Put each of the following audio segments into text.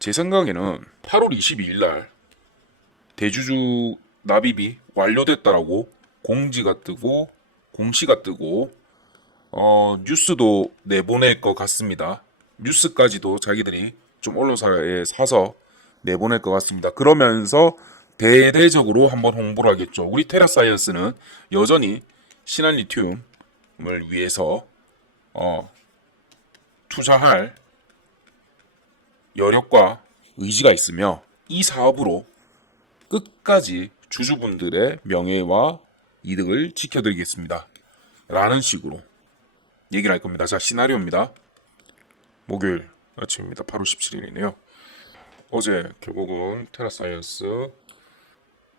제 생각에는 8월 22일 날 대주주 납입이 완료됐다라고 공지가 뜨고 공시가 뜨고 뉴스도 내보낼 것 같습니다. 뉴스까지도 자기들이 좀 언론사에 사서 내보낼 것 같습니다. 그러면서 대대적으로 한번 홍보를 하겠죠. 우리 테라사이언스는 여전히 신한 리튬을 위해서 투자할 여력과 의지가 있으며 이 사업으로 끝까지 주주분들의 명예와 이득을 지켜드리겠습니다. 라는 식으로 얘기를 할 겁니다. 자, 시나리오입니다. 목요일 아침입니다. 8월 17일이네요. 어제 결국은 테라사이언스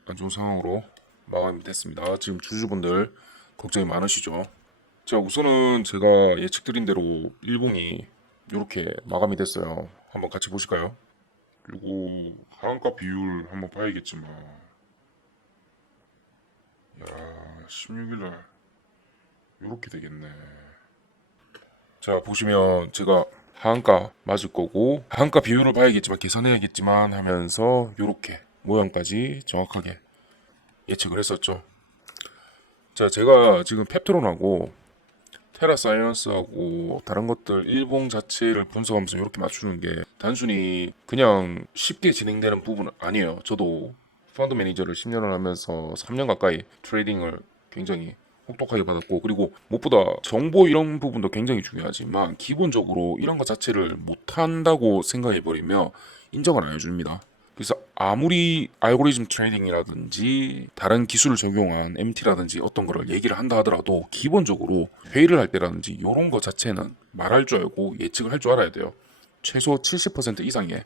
안 좋은 상황으로 마감이 됐습니다. 지금 주주분들 걱정이 많으시죠? 자, 우선은 제가 예측드린 대로 일봉이 이렇게 마감이 됐어요. 한번 같이 보실까요? 그리고 하한가 비율 한번 봐야겠지만, 야, 16일날 이렇게 되겠네. 자, 보시면 제가 하한가 맞을 거고 하한가 비율을 봐야겠지만 계산해야겠지만 하면서 이렇게 모양까지 정확하게 예측을 했었죠. 자, 제가 지금 펩트론하고 테라사이언스하고 다른 것들 일봉 자체를 분석하면서 이렇게 맞추는 게 단순히 그냥 쉽게 진행되는 부분은 아니에요. 저도 펀드 매니저를 10년을 하면서 3년 가까이 트레이딩을 굉장히 혹독하게 받았고, 그리고 무엇보다 정보 이런 부분도 굉장히 중요하지만 기본적으로 이런 것 자체를 못한다고 생각해버리면 인정을 안 해줍니다. 그래서 아무리 알고리즘 트레이딩이라든지 다른 기술을 적용한 MT라든지 어떤 거를 얘기를 한다 하더라도 기본적으로 회의를 할 때라든지 이런 거 자체는 말할 줄 알고 예측을 할 줄 알아야 돼요. 최소 70% 이상의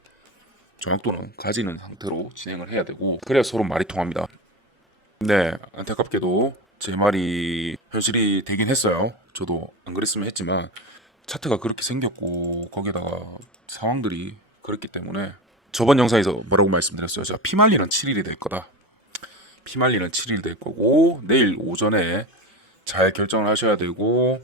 정확도는 가지는 상태로 진행을 해야 되고, 그래야 서로 말이 통합니다. 네, 안타깝게도 제 말이 현실이 되긴 했어요. 저도 안 그랬으면 했지만 차트가 그렇게 생겼고 거기다가 상황들이 그렇기 때문에 저번 영상에서 뭐라고 말씀드렸어요? 제가 피말리는 7일이 될 거다. 피말리는 7일 될 거고 내일 오전에 잘 결정을 하셔야 되고,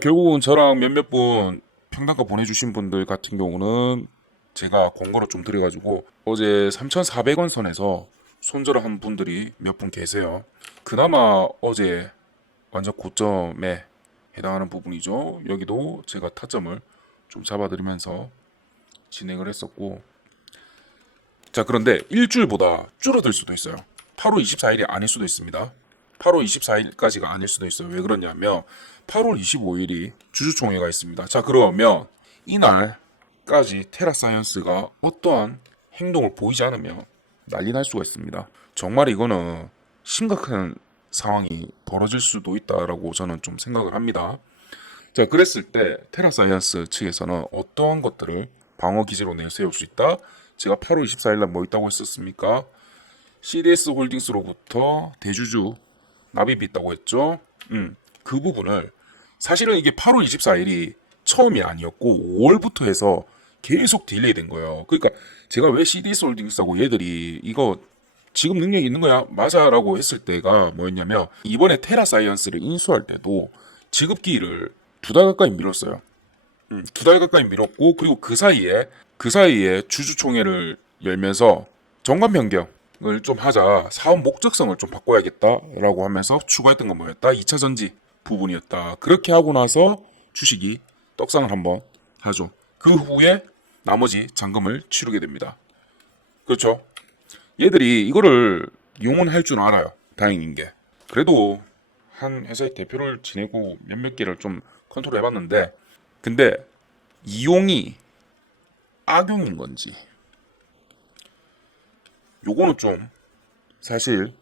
결국은 저랑 몇몇 분 평단가 보내주신 분들 같은 경우는 제가 공고를 좀 드려가지고 어제 3,400원 선에서 손절을 한 분들이 몇 분 계세요. 그나마 어제 완전 고점에 해당하는 부분이죠. 여기도 제가 타점을 좀 잡아드리면서 진행을 했었고, 자, 그런데 일주일보다 줄어들 수도 있어요. 8월 24일이 아닐 수도 있습니다. 8월 24일까지가 아닐 수도 있어요. 왜 그러냐면 8월 25일이 주주총회가 있습니다. 자, 그러면 이날까지 테라사이언스가 어떠한 행동을 보이지 않으면 난리 날 수가 있습니다. 정말 이거는 심각한 상황이 벌어질 수도 있다라고 저는 좀 생각을 합니다. 자, 그랬을 때 테라사이언스 측에서는 어떠한 것들을 방어 기제로 내세울 수 있다? 제가 8월 24일 날 뭐 있다고 했었습니까? CDS 홀딩스로부터 대주주 납입이 있다고 했죠. 그 부분을 사실은 이게 8월 24일이 처음이 아니었고 5월부터 해서 계속 딜레이 된 거예요. 그러니까 제가 왜 CDS 홀딩스하고 얘들이 이거 지금 능력이 있는 거야 맞아라고 했을 때가 뭐였냐면, 이번에 테라사이언스를 인수할 때도 지급기일을 2달 가까이 미뤘어요. 2달 가까이 미뤘고, 그리고 그 사이에 주주총회를 열면서 정관 변경을 좀 하자, 사업 목적성을 좀 바꿔야겠다라고 하면서 추가했던 건 뭐였다? 2차 전지 부분이었다. 그렇게 하고 나서 주식이 떡상을 한번 하죠. 그 후에 나머지 잔금을 치르게 됩니다. 그렇죠? 얘들이 이거를 이용은 할 줄 알아요. 다행인 게. 그래도 한 회사의 대표를 지내고 몇몇 개를 좀 컨트롤 해봤는데, 근데 이용이 악용인 건지 요거는 좀 사실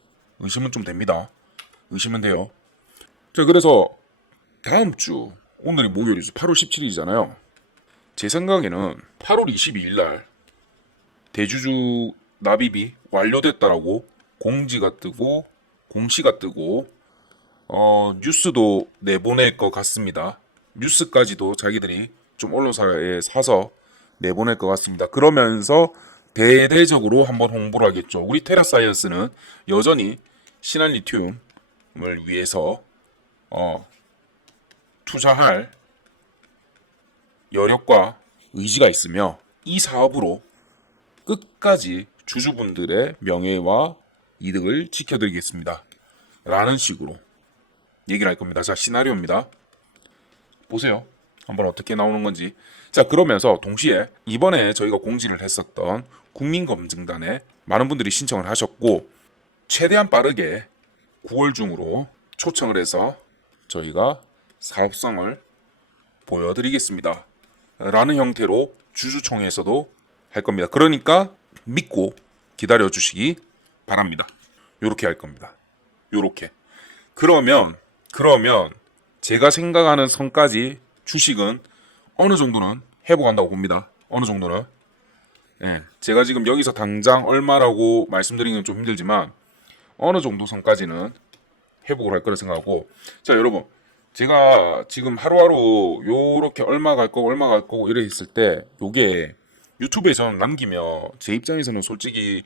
의심은 좀 됩니다. 의심은 돼요. 자, 그래서 다음 주, 오늘이 목요일이죠. 8월 17일이잖아요. 제 생각에는 8월 22일 날 대주주 납입이 완료됐다라고 공지가 뜨고 공시가 뜨고 뉴스도 내보낼 것 같습니다. 뉴스까지도 자기들이 좀 언론사에 사서 내보낼 것 같습니다. 그러면서 대대적으로 한번 홍보를 하겠죠. 우리 테라사이언스는 여전히 신한 리튬을 위해서 투자할 여력과 의지가 있으며 이 사업으로 끝까지 주주분들의 명예와 이득을 지켜드리겠습니다. 라는 식으로 얘기를 할 겁니다. 자, 시나리오입니다. 보세요. 한번 어떻게 나오는 건지. 자, 그러면서 동시에 이번에 저희가 공지를 했었던 국민검증단에 많은 분들이 신청을 하셨고 최대한 빠르게 9월 중으로 초청을 해서 저희가 사업성을 보여드리겠습니다. 라는 형태로 주주총회에서도 할 겁니다. 그러니까 믿고 기다려 주시기 바랍니다. 요렇게 할 겁니다. 요렇게. 그러면 제가 생각하는 선까지 주식은 어느 정도는 회복한다고 봅니다. 어느 정도는. 예, 제가 지금 여기서 당장 얼마라고 말씀드리는 건 좀 힘들지만 어느 정도 선까지는 회복을 할 거라 생각하고. 자, 여러분, 제가 지금 하루하루 요렇게 얼마 갈 거고 이래 있을 때 요게 유튜브에 저는 남기면 제 입장에서는 솔직히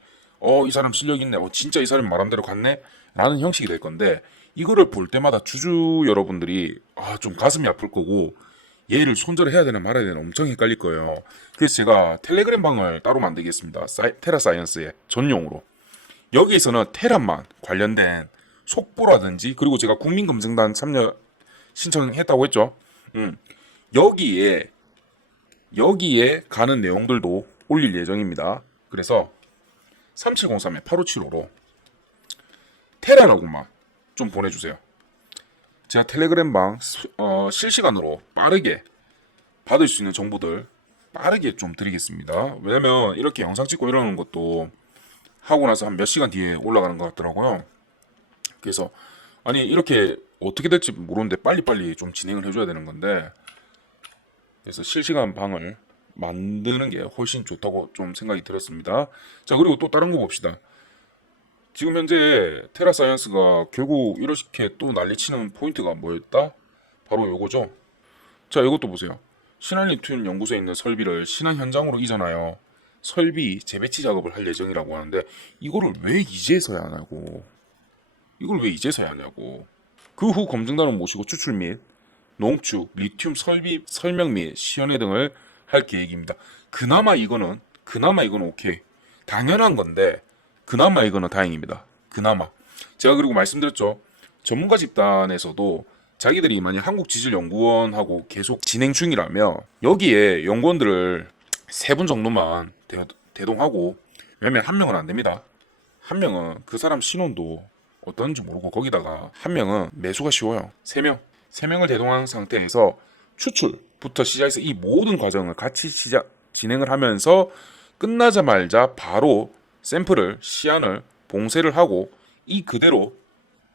이 사람 실력 있네, 진짜 이 사람 말한 대로 갔네 라는 형식이 될 건데, 이거를 볼 때마다 주주 여러분들이 좀 가슴이 아플 거고 얘를 손절을 해야 되나 말아야 되나 엄청 헷갈릴 거예요. 그래서 제가 텔레그램 방을 따로 만들겠습니다. 테라사이언스의 전용으로. 여기에서는 테라만 관련된 속보라든지, 그리고 제가 국민검증단 참여 신청했다고 했죠. 여기에 가는 내용들도 올릴 예정입니다. 그래서 3703-8575로 테라라고만 좀 보내주세요. 제가 텔레그램 방 실시간으로 빠르게 받을 수 있는 정보들 빠르게 좀 드리겠습니다. 왜냐면 이렇게 영상 찍고 이러는 것도 하고 나서 한 몇 시간 뒤에 올라가는 것 같더라고요. 그래서 아니 이렇게 어떻게 될지 모르는데 빨리빨리 좀 진행을 해줘야 되는 건데, 그래서 실시간 방을 만드는 게 훨씬 좋다고 좀 생각이 들었습니다. 자, 그리고 또 다른 거 봅시다. 지금 현재 테라사이언스가 결국 이렇게 또 난리치는 포인트가 뭐였다? 바로 요거죠. 자, 이것도 보세요. 신한리튬 연구소에 있는 설비를 신한 현장으로 이전하여 설비 재배치 작업을 할 예정이라고 하는데, 이거를 왜 이제서야 하냐고. 그 후 검증단을 모시고 추출 및 농축, 리튬 설비 설명 및 시연회 등을 할 계획입니다. 그나마 이거는 오케이. 당연한 건데 그나마 이거는 다행입니다. 그나마. 제가 그리고 말씀드렸죠. 전문가 집단에서도 자기들이 만약 한국지질연구원하고 계속 진행 중이라면 여기에 연구원들을 3분 정도만 대동하고, 왜냐면 한 명은 안 됩니다. 한 명은 그 사람 신원도 어떤지 모르고, 거기다가 한 명은 매수가 쉬워요. 3명을 대동한 상태에서 추출부터 시작해서 이 모든 과정을 같이 진행을 하면서 끝나자마자 바로 샘플을 시안을 봉쇄를 하고 이 그대로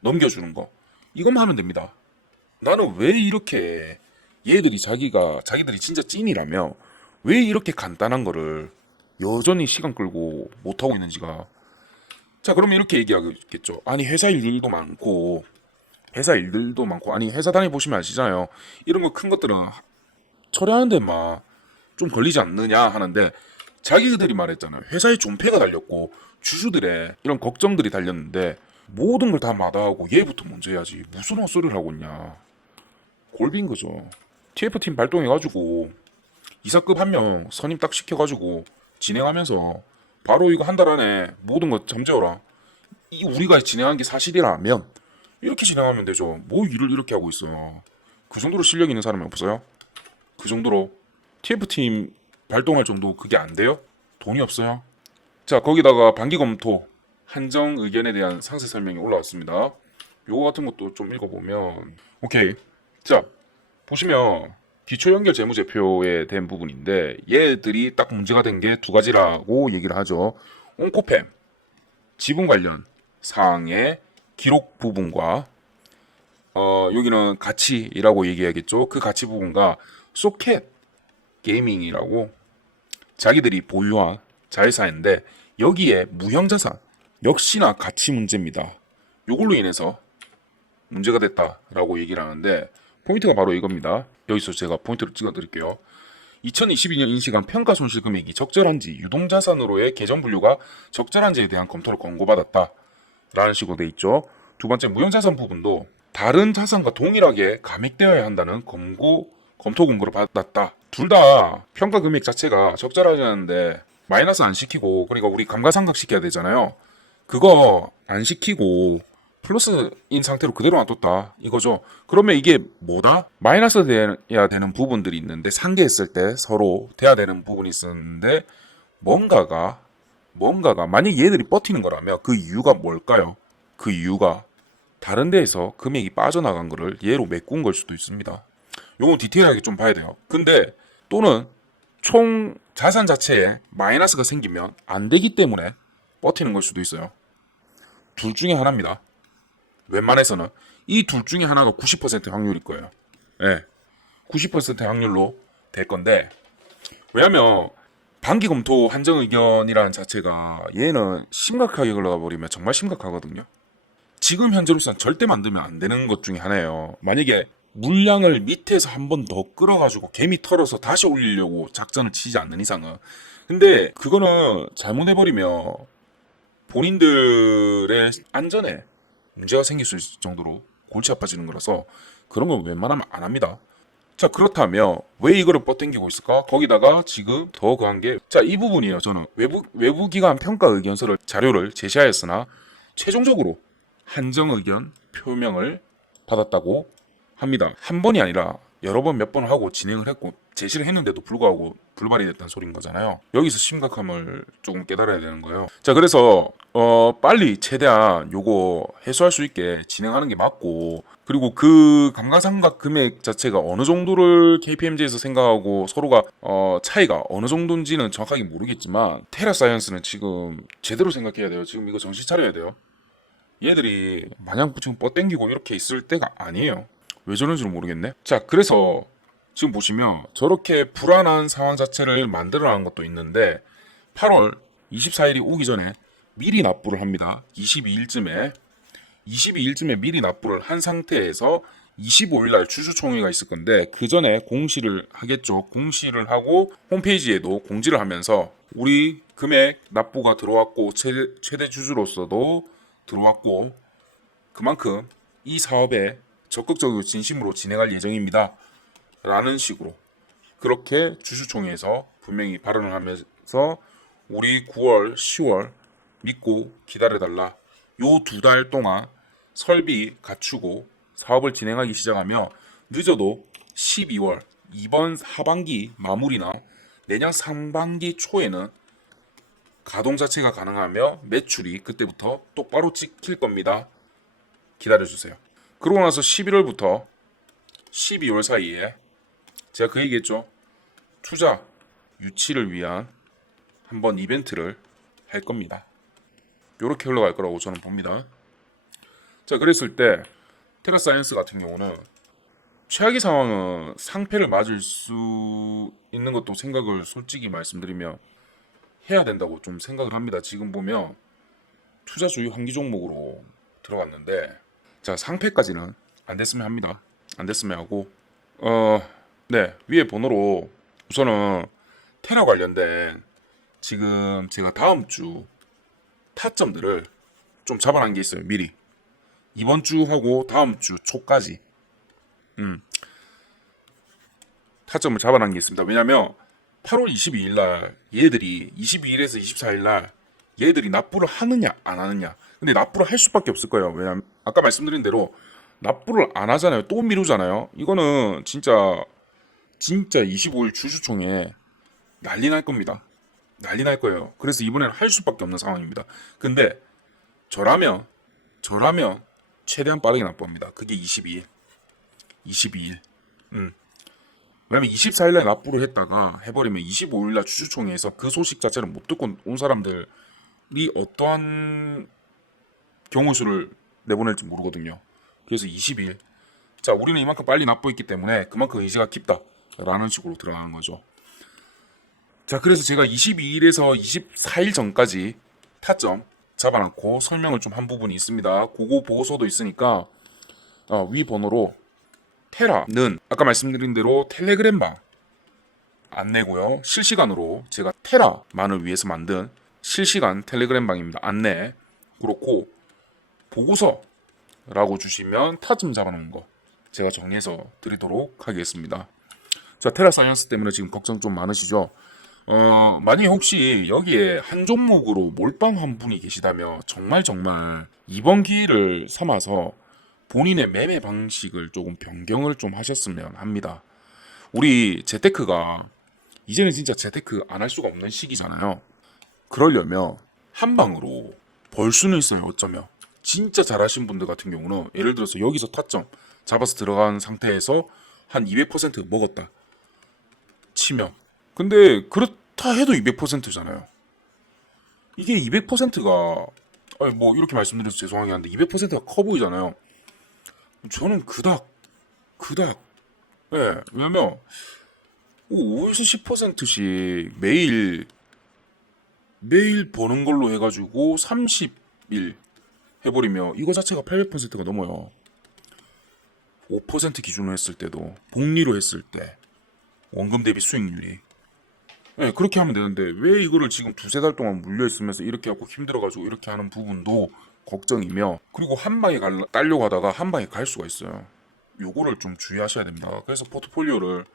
넘겨주는 거, 이것만 하면 됩니다. 나는 왜 이렇게 자기들이 진짜 찐이라며 왜 이렇게 간단한 거를 여전히 시간 끌고 못하고 있는지가. 자, 그러면 이렇게 얘기하겠죠. 아니 회사 일들도 많고 아니 회사 다녀보시면 아시잖아요. 이런 거 큰 것들은 처리하는데 막 좀 걸리지 않느냐 하는데, 자기들이 말했잖아요. 회사에 존폐가 달렸고 주주들의 이런 걱정들이 달렸는데 모든 걸 다 마다하고 얘부터 먼저 해야지 무슨 헛소리를 하고 있냐. 골빈 거죠. TF팀 발동해가지고 이사급 한 명 선임 딱 시켜가지고 진행하면서 바로 이거 한 달 안에 모든 거 잠재워라. 이 우리가 진행한 게 사실이라면 이렇게 진행하면 되죠. 뭐 일을 이렇게 하고 있어. 그 정도로 실력 있는 사람이 없어요? 그 정도로 TF팀 발동할 정도 그게 안 돼요? 돈이 없어요? 자, 거기다가 반기 검토 한정 의견에 대한 상세 설명이 올라왔습니다. 요거 같은 것도 좀 읽어보면, 오케이. 자, 보시면 기초 연결 재무제표에 대한 부분인데 얘들이 딱 문제가 된 게 2가지라고 얘기를 하죠. 온코팸 지분 관련 사항의 기록 부분과 여기는 가치라고 얘기하겠죠. 그 가치 부분과 소켓 게이밍이라고 자기들이 보유한 자회사인데 여기에 무형자산 역시나 가치 문제입니다. 요걸로 인해서 문제가 됐다라고 얘기를 하는데 포인트가 바로 이겁니다. 여기서 제가 포인트를 찍어드릴게요. 2022년 인식한 평가 손실 금액이 적절한지 유동자산으로의 계정 분류가 적절한지에 대한 검토를 권고받았다 라는 식으로 돼 있죠. 두 번째, 무형자산 부분도 다른 자산과 동일하게 감액되어야 한다는 검토 공고를 받았다. 둘 다 평가 금액 자체가 적절하지 않은데 마이너스 안 시키고, 그러니까 우리 감가상각 시켜야 되잖아요. 그거 안 시키고 플러스인 상태로 그대로 놔뒀다 이거죠. 그러면 이게 뭐다? 마이너스 돼야 되는 부분들이 있는데 상계했을 때 서로 돼야 되는 부분이 있었는데 뭔가가 만약 얘들이 버티는 거라면 그 이유가 뭘까요? 그 이유가 다른 데에서 금액이 빠져나간 거를 얘로 메꾼 걸 수도 있습니다. 요건 디테일하게 좀 봐야 돼요. 근데 또는 총 자산 자체에 마이너스가 생기면 안 되기 때문에 버티는 걸 수도 있어요. 둘 중에 하나입니다. 웬만해서는 이 둘 중에 하나가 90% 확률일 거예요. 예. 90% 확률로 될 건데, 왜냐면 반기 검토 한정 의견이라는 자체가 얘는 심각하게 흘러가 버리면 정말 심각하거든요. 지금 현재로서는 절대 만들면 안 되는 것 중에 하나예요. 만약에 물량을 밑에서 한 번 더 끌어가지고 개미 털어서 다시 올리려고 작전을 치지 않는 이상은. 근데 그거는 잘못해버리면 본인들의 안전에 문제가 생길 수 있을 정도로 골치 아파지는 거라서 그런 건 웬만하면 안 합니다. 자, 그렇다면 왜 이거를 뻗당기고 있을까? 거기다가 지금 더 그한 게, 자, 이 부분이에요. 저는 외부 기관 평가 의견서를 자료를 제시하였으나 최종적으로 한정 의견 표명을 받았다고 합니다. 한 번이 아니라 여러 번 몇 번 하고 진행을 했고 제시를 했는데도 불구하고 불발이 됐다는 소린 거잖아요. 여기서 심각함을 조금 깨달아야 되는 거예요. 자, 그래서 빨리 최대한 요거 해소할 수 있게 진행하는 게 맞고, 그리고 그 감가상각 금액 자체가 어느 정도를 KPMG에서 생각하고 서로가 차이가 어느 정도인지는 정확하게 모르겠지만 테라사이언스는 지금 제대로 생각해야 돼요. 지금 이거 정신 차려야 돼요. 얘들이 마냥 지금 뻗땡기고 이렇게 있을 때가 아니에요. 왜 저런지는 모르겠네. 자, 그래서 지금 보시면 저렇게 불안한 상황 자체를 만들어낸 것도 있는데 8월 24일이 오기 전에 미리 납부를 합니다. 22일쯤에 미리 납부를 한 상태에서 25일 날 주주총회가 있을 건데 그 전에 공시를 하겠죠. 공시를 하고 홈페이지에도 공지를 하면서 우리 금액 납부가 들어왔고 최대 주주로서도 들어왔고 그만큼 이 사업에 적극적이고 진심으로 진행할 예정입니다. 라는 식으로 그렇게 주주총회에서 분명히 발언을 하면서 우리 9월, 10월 믿고 기다려달라. 요 2달 동안 설비 갖추고 사업을 진행하기 시작하며 늦어도 12월 이번 하반기 마무리나 내년 상반기 초에는 가동 자체가 가능하며 매출이 그때부터 똑바로 찍힐 겁니다. 기다려주세요. 그러고 나서 11월부터 12월 사이에 제가 그 얘기했죠. 투자 유치를 위한 한번 이벤트를 할 겁니다. 이렇게 흘러갈 거라고 저는 봅니다. 자, 그랬을 때 테라사이언스 같은 경우는 최악의 상황은 상패를 맞을 수 있는 것도 생각을 솔직히 말씀드리면 해야 된다고 좀 생각을 합니다. 지금 보면 투자 주유 한기 종목으로 들어갔는데 자, 상패까지는 안 됐으면 합니다. 안 됐으면 하고 네, 위에 번호로 우선은 테라 관련된 지금 제가 다음 주 타점들을 좀 잡아놓은 게 있어요. 미리 이번 주하고 다음 주 초까지 타점을 잡아놓은 게 있습니다. 왜냐면 8월 22일 날 얘들이 22일에서 24일 날 얘들이 납부를 하느냐 안 하느냐. 근데 납부를 할 수밖에 없을 거예요. 왜냐면 아까 말씀드린 대로 납부를 안 하잖아요. 또 미루잖아요. 이거는 진짜 25일 주주총회 난리 날 겁니다. 난리 날 거예요. 그래서 이번에는 할 수밖에 없는 상황입니다. 근데 저라면 최대한 빠르게 납부합니다. 그게 22일. 왜냐면 24일날 납부를 했다가 해버리면 25일날 주주총회에서 그 소식 자체를 못 듣고 온 사람들이 어떠한 경우수를 내보낼지 모르거든요. 그래서 20일. 자, 우리는 이만큼 빨리 납부했기 때문에 그만큼 의지가 깊다라는 식으로 들어가는 거죠. 자, 그래서 제가 22일에서 24일 전까지 타점 잡아놓고 설명을 좀 한 부분이 있습니다. 그거 보고서도 있으니까 위 번호로 테라는 아까 말씀드린 대로 텔레그램방 안내고요. 실시간으로 제가 테라만을 위해서 만든 실시간 텔레그램방입니다. 안내. 그렇고 보고서라고 주시면 타점 잡아놓은 거 제가 정리해서 드리도록 하겠습니다. 자, 테라사이언스 때문에 지금 걱정 좀 많으시죠? 만약에 혹시 여기에 한 종목으로 몰빵한 분이 계시다면 정말 이번 기회를 삼아서 본인의 매매 방식을 조금 변경을 좀 하셨으면 합니다. 우리 재테크가 이제는 진짜 재테크 안 할 수가 없는 시기잖아요. 그러려면 한 방으로 벌 수는 있어요. 어쩌면 진짜 잘하신 분들 같은 경우는 예를 들어서 여기서 타점 잡아서 들어간 상태에서 한 200% 먹었다 치면, 근데 그렇다 해도 200%잖아요. 이게 200%가 뭐 이렇게 말씀드려서 죄송하긴 한데 200%가 커 보이잖아요. 저는 그닥 예, 왜냐면 5에서 10%씩 매일 버는 걸로 해가지고 30일 해버리면 이거 자체가 800%가 넘어요. 5% 기준으로 했을 때도 복리로 했을 때 원금 대비 수익률이, 네, 그렇게 하면 되는데 왜 이거를 지금 두세 달 동안 물려 있으면서 이렇게 하고 힘들어가지고 이렇게 하는 부분도 걱정이며, 그리고 한 방에 따려고 하다가 한 방에 갈 수가 있어요. 요거를 좀 주의하셔야 됩니다. 그래서 포트폴리오를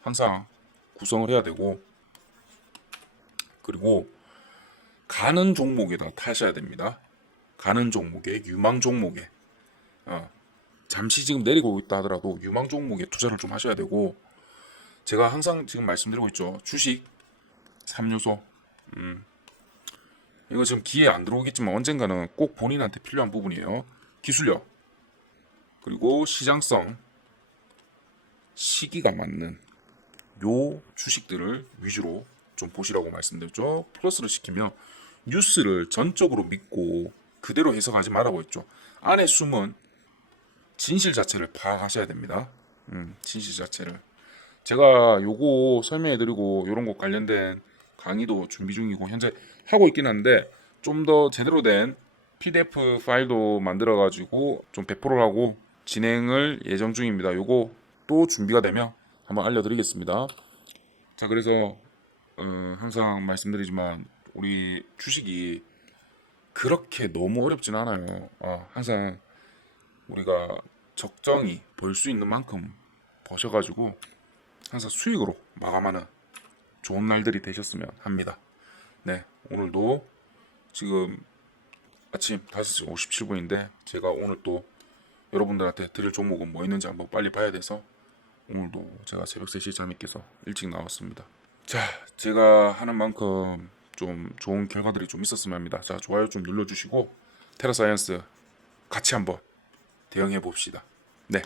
항상 구성을 해야 되고, 그리고 가는 종목에다 타셔야 됩니다. 가는 종목에, 유망 종목에, 잠시 지금 내리고 있다 하더라도 유망 종목에 투자를 좀 하셔야 되고, 제가 항상 지금 말씀드리고 있죠. 주식 3요소. 이거 지금 기회 안 들어오겠지만 언젠가는 꼭 본인한테 필요한 부분이에요. 기술력, 그리고 시장성, 시기가 맞는 요 주식들을 위주로 좀 보시라고 말씀드렸죠. 플러스를 시키면 뉴스를 전적으로 믿고 그대로 해석하지 말라고 했죠. 안에 숨은 진실 자체를 파악하셔야 됩니다. 진실 자체를. 제가 요거 설명해드리고 요런 거 관련된 강의도 준비 중이고 현재 하고 있긴 한데, 좀 더 제대로 된 PDF 파일도 만들어가지고 좀 배포를 하고 진행을 예정 중입니다. 요거 또 준비가 되면 한번 알려드리겠습니다. 자, 그래서 항상 말씀드리지만 우리 주식이 그렇게 너무 어렵진 않아요. 항상 우리가 적정히 벌 수 있는 만큼 버셔가지고 항상 수익으로 마감하는 좋은 날들이 되셨으면 합니다. 네, 오늘도 지금 아침 5시 57분인데 제가 오늘 또 여러분들한테 드릴 종목은 뭐 있는지 한번 빨리 봐야 돼서 오늘도 제가 새벽 3시에 잠이 깨서 일찍 나왔습니다. 자, 제가 하는 만큼 좀 좋은 결과들이 좀 있었으면 합니다. 자, 좋아요 좀 눌러주시고 테라사이언스 같이 한번 대응해 봅시다. 네.